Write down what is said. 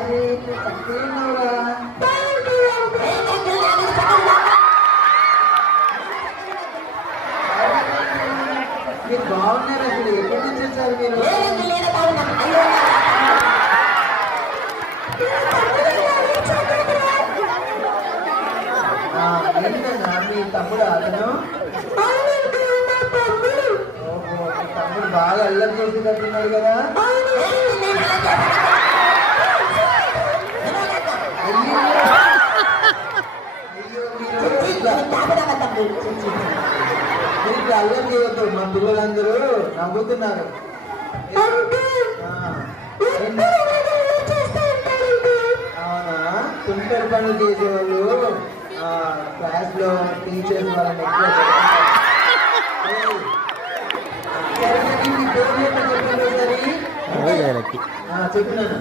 అరే చక్కగా మీరు బాగున్నారు. అసలు ఎక్కడి నుంచి వచ్చారు మీరు? ఏంటన్నా మీ తమ్ముడు అతను? ఓహో, మీ తమ్ముడు బాగా అల్లరి చేసేటట్టున్నాడు కదా. మీరు అల్లరి చేయొద్దు, మా పిల్లలందరూ నవ్వుతున్నారు. అవునా, తుంటరి పనులు చేసేవాళ్ళు క్లాస్ లో టీచర్స్ వాళ్ళని ఎక్కువ. చెప్తున్నాను